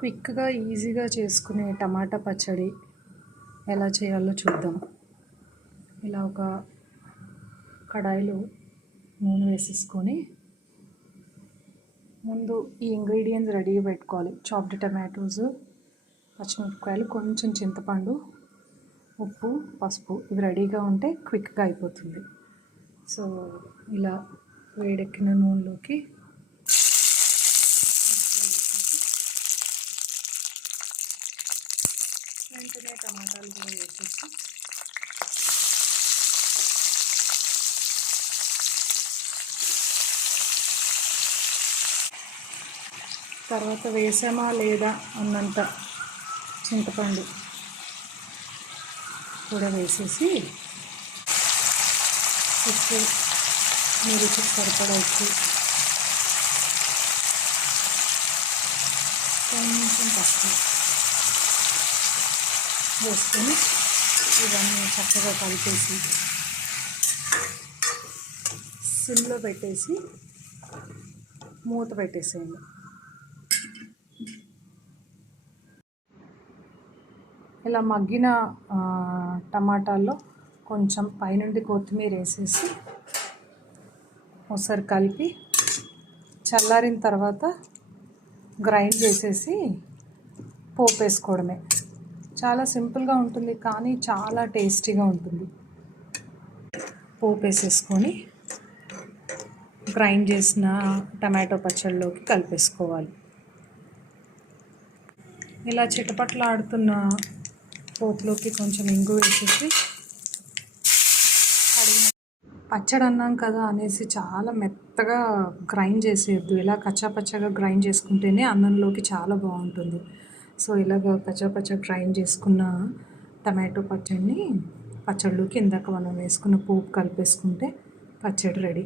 క్విక్గా ఈజీగా చేసుకునే టమాటా పచ్చడి ఎలా చేయాలో చూద్దాం. ఇలా ఒక కడాయిలో నూనె వేసేసుకొని ముందు ఈ ఇంగ్రీడియంట్స్ రెడీగా పెట్టుకోవాలి. చాప్డ్ టమాటోస్, పచ్చిమిరపకాయలు, కొంచెం చింతపండు, ఉప్పు, పసుపు ఇవి రెడీగా ఉంటే క్విక్గా అయిపోతుంది. సో ఇలా వేడెక్కిన నూనెలోకి వెంటనే టమాటాలు కూడా వేసేసి తర్వాత వేసామా లేదా అన్నంత చింతపండు కూడా వేసేసి ఉప్పు మీ రుచికి సరిపడా ఉప్పు, కొంచెం పసుపు వేసుకొని ఇవన్నీ చక్కగా కలిపేసి సిమ్లో పెట్టేసి మూత పెట్టేసేయండి. ఇలా మగ్గిన టమాటాల్లో కొంచెం పైనుండి కొత్తిమీర వేసేసి ఒకసారి కలిపి చల్లారిన తర్వాత గ్రైండ్ చేసేసి పోపు వేసుకోవడమే. చాలా సింపుల్గా ఉంటుంది కానీ చాలా టేస్టీగా ఉంటుంది. పోపు వేసేసుకొని గ్రైండ్ చేసిన టమాటో పచ్చడిలోకి కలిపేసుకోవాలి. ఇలా చిటపట్లాడుతున్న పోపులోకి కొంచెం ఇంగు వేసేసి పచ్చడి అన్నాం కదా అనేసి చాలా మెత్తగా గ్రైండ్ చేసేయద్దు. ఇలా కచ్చాపచ్చగా గ్రైండ్ చేసుకుంటేనే అన్నంలోకి చాలా బాగుంటుంది. సో ఇలాగ కచ్చాపచ్చ గ్రైండ్ చేసుకున్న టమాటో పచ్చడిలోకి ఇందాక మనం వేసుకున్న పోపు కలిపేసుకుంటే పచ్చడి రెడీ.